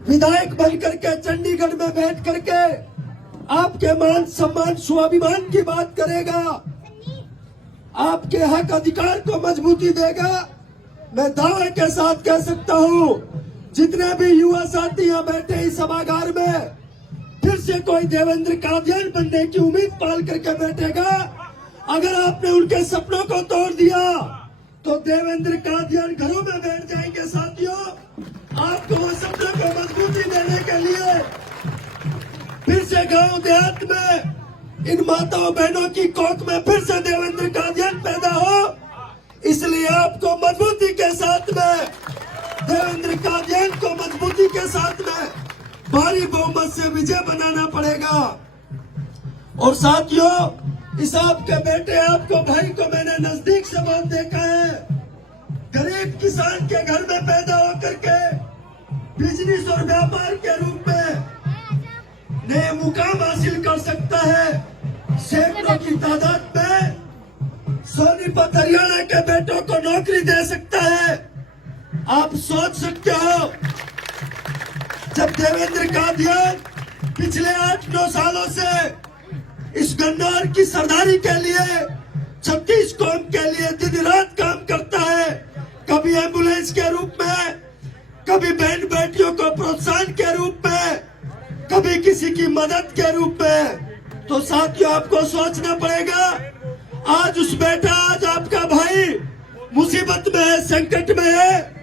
विधायक बनकर के चंडीगढ़ में बैठ करके आपके मान सम्मान स्वाभिमान की बात करेगा, आपके हक अधिकार को मजबूती देगा। मैं दावे के साथ कह सकता हूं, जितने भी युवा साथी यहाँ बैठे इस सभागार में, फिर से कोई देवेंद्र कादियान बनने की उम्मीद पाल करके बैठेगा। अगर आपने उनके सपनों को तोड़ दिया तो देवेंद्र कादियान घरों में बैठ जाएंगे। साथियों, आपको वो सपनों को मजबूती देने के लिए फिर से गांव देहात में इन माताओं बहनों की कोख में फिर से देवेंद्र कादियान पैदा हो, इसलिए आपको मजबूती के साथ में देवेंद्र कादियान को मजबूती के साथ में भारी बहुमत से विजय बनाना पड़ेगा। और साथियों, इस आपके बेटे आपको भाई को मैंने नजदीक से बहुत देखा है। गरीब किसान के घर में पैदा होकर के बिजनेस और व्यापार के रूप में नए मुकाम हासिल कर सकता है। सैकड़ों की तादाद में सोनीपत हरियाणा के बेटों को नौकरी दे सकता है। आप सोच सकते हो, जब देवेंद्र कादियान पिछले 8-9 सालों से इस गन्नौर की सरदारी के लिए, छत्तीस कौम के लिए दिन रात काम करता है, कभी एम्बुलेंस के रूप में, कभी बहन बेटियों को प्रोत्साहन के रूप में, कभी किसी की मदद के रूप में, तो साथियों आपको सोचना पड़ेगा। आज उस बेटा, आज आपका भाई मुसीबत में है, संकट में है,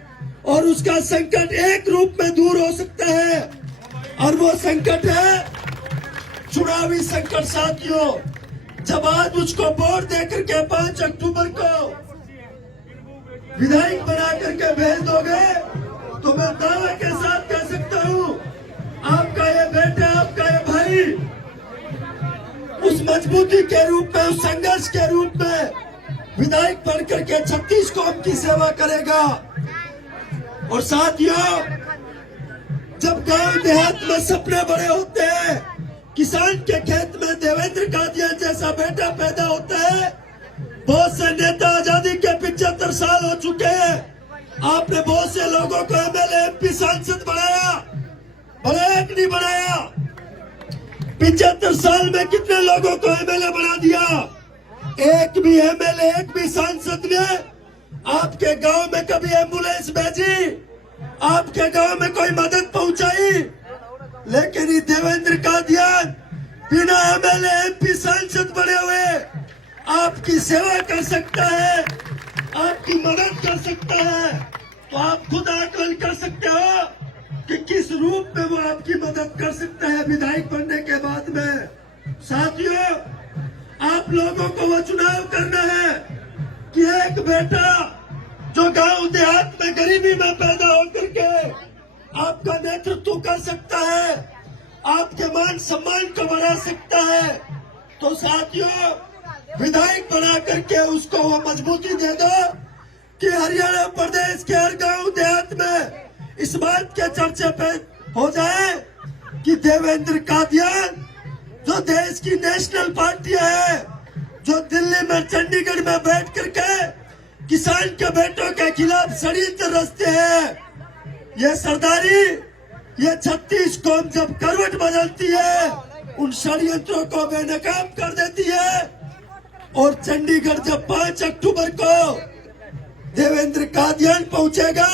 और उसका संकट एक रूप में दूर हो सकता है, और वो संकट है चुनावी संकट। साथियों, जब आज मुझको वोट देकर के 5 अक्टूबर को विधायक बना करके भेज दोगे, तो मैं दावे के साथ कह सकता हूं, आपका ये बेटा, आपका ये भाई उस मजबूती के रूप में, उस संघर्ष के रूप में विधायक बन करके 36 कौम की सेवा करेगा। और साथियों, जब गांव देहात में सपने बड़े होते हैं, किसान के खेत में देवेंद्र कादियान जैसा बेटा पैदा होता है। बहुत से नेता, आजादी के 75 साल हो चुके हैं, आपने बहुत से लोगों को एमएलए, एमपी, सांसद बनाया, बनाया कि नहीं बनाया? 75 साल में कितने लोगों को एमएलए बना दिया? एक भी एमएलए, एक भी सांसद ने आपके गांव में कभी एम्बुलेंस भेजी, आपके गांव में कोई मदद पहुंचाई? लेकिन ये देवेंद्र कादियान बिना एमएलए, एमपी, सांसद बने हुए आपकी सेवा कर सकता है, आपकी मदद कर सकता है। तो आप खुद आकलन कर सकते हो कि किस रूप में वो आपकी मदद कर सकता है विधायक बनने के बाद में। साथियों, आप लोगों को वो चुनाव करना है कि एक बेटा जो गांव देहात में गरीबी में पैदा होकर के आपका नेतृत्व कर सकता है, आपके मान सम्मान को बढ़ा सकता है, तो साथियों विधायक बना करके उसको वो मजबूती दे दो कि हरियाणा प्रदेश के हर गांव देहात में इस बात के चर्चे पे हो जाए कि देवेंद्र कादियान, जो देश की नेशनल पार्टी है, जो दिल्ली में, चंडीगढ़ में बैठ करके किसान के बेटों के खिलाफ षड्यंत्र रचते हैं, ये सरदारी, ये 36 कौम जब करवट बदलती है, उन षड्यंत्रों को बेनकाब कर देती है। और चंडीगढ़ जब 5 अक्टूबर को देवेंद्र कादियान पहुंचेगा,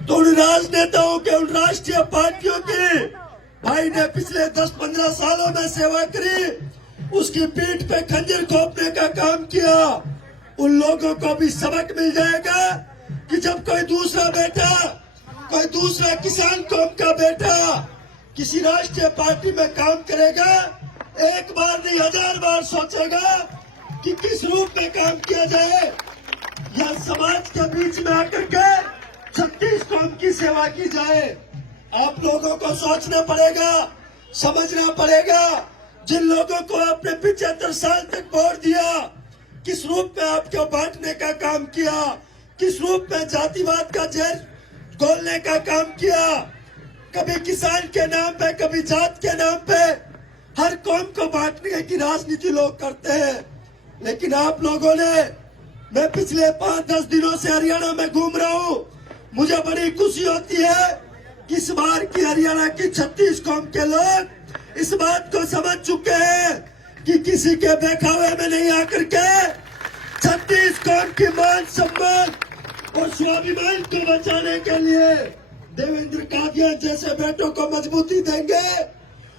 तो उन राजनेताओं के, उन राष्ट्रीय पार्टियों की भाई ने पिछले 10-15 सालों में सेवा करी, उसकी पीठ पे खंजर घोंपने का काम किया, उन लोगों को भी सबक मिल जाएगा कि जब कोई दूसरा बेटा, कोई दूसरा किसान कौम का बेटा किसी राष्ट्रीय पार्टी में काम करेगा, एक बार नहीं 1000 बार सोचेगा कि किस रूप में काम किया जाए, या समाज के बीच में आकर के 36 कौम की सेवा की जाए। आप लोगों को सोचना पड़ेगा, समझना पड़ेगा, जिन लोगों को आपने 75 साल तक वोट दिया, किस रूप में आपको बांटने का काम किया, किस रूप में जातिवाद का जहर घोलने का काम किया, कभी किसान के नाम पे, कभी जात के नाम पे हर कौम को बांटने की राजनीति लोग करते हैं। लेकिन आप लोगों ने, मैं पिछले 5-10 दिनों से हरियाणा में घूम रहा हूँ, मुझे बड़ी खुशी होती है कि इस बार की हरियाणा की 36 कौम के लोग इस बात को समझ चुके हैं कि किसी के बहकावे में नहीं आकर के 36 कौम की मान सम्मान और स्वाभिमान को बचाने के लिए देवेंद्र कादियान जैसे बेटों को मजबूती देंगे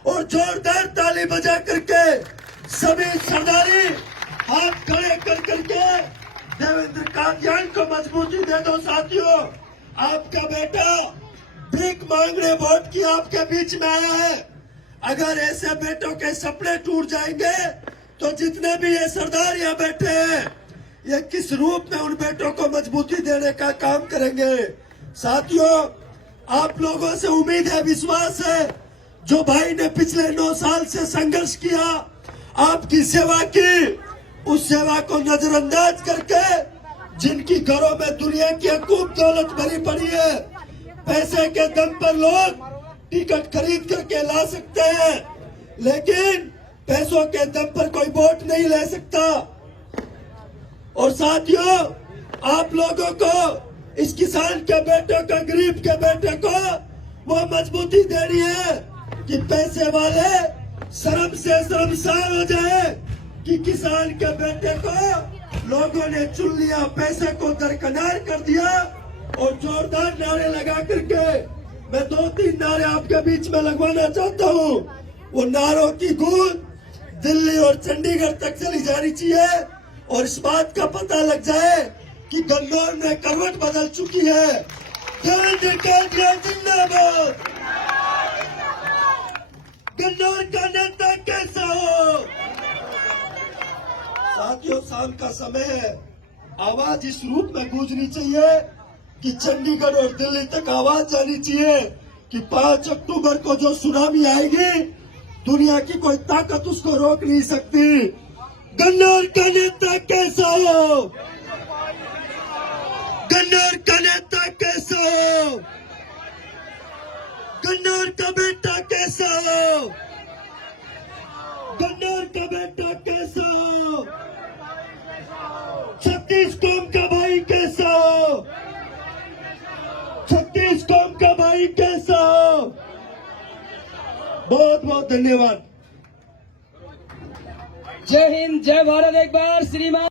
और जोरदार ताली बजा करके सभी सरदारी हाथ खड़े कर करके देवेंद्र कादियान को मजबूती दे दो साथियों। आपका बेटा भीख मांगने वोट की आपके बीच में आया है। अगर ऐसे बेटों के सपने टूट जाएंगे तो जितने भी ये सरदार यहाँ बैठे हैं ये किस रूप में उन बेटों को मजबूती देने का काम करेंगे। साथियों, आप लोगों से उम्मीद है, विश्वास है, जो भाई ने पिछले 9 साल से संघर्ष किया, आपकी सेवा की, उस सेवा को नजरअंदाज करके जिनकी घरों में दुनिया की खूब दौलत भरी पड़ी है, पैसे के दम पर लोग टिकट खरीद करके ला सकते हैं, लेकिन पैसों के दम पर कोई वोट नहीं ले सकता। और साथियों, आप लोगों को इस किसान के बेटे को, गरीब के बेटे को वो मजबूती देनी है कि पैसे वाले शर्म से शर्मसार हो जाए कि किसान के बेटे को लोगों ने चुन लिया, पैसे को दरकिनार कर दिया। और जोरदार नारे लगा करके मैं 2-3 नारे आपके बीच में लगवाना चाहता हूँ। वो नारों की गूंज दिल्ली और चंडीगढ़ तक चली जानी चाहिए और इस बात का पता लग जाए कि गन्नौर में करवट बदल चुकी है। देवेंद्र कादियान जिंदाबाद। गन्नौर का नेता कैसा हो। साथियों, शाम का समय है, आवाज इस रूप में गूंजनी चाहिए कि चंडीगढ़ और दिल्ली तक आवाज जानी चाहिए कि 5 अक्टूबर को जो सुनामी आएगी दुनिया की कोई ताकत उसको रोक नहीं सकती। गन्नौर का नेता कैसा हो। गन्नौर का नेता कैसा हो। गन्नौर का बेटा कैसा हो। गन्नौर का बेटा कैसा हो। 36 कौम का भाई कैसा हो। 36 कौम का भाई कैसा हो। बहुत बहुत धन्यवाद। जय हिंद, जय भारत। एक बार श्रीमान